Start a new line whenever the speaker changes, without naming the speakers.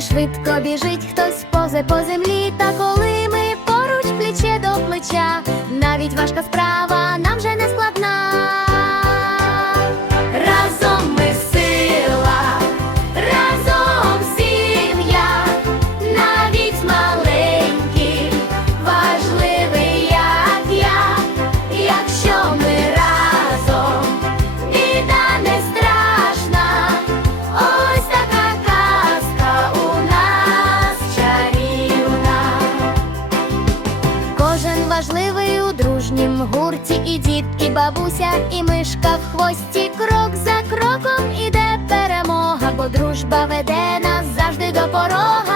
швидко біжить хтось позе по землі. Та коли ми поруч плече до плеча, навіть важка справа важливий у дружнім гурті, і дід, і бабуся, і мишка в хвості. Крок за кроком іде перемога, бо дружба веде нас завжди до порога.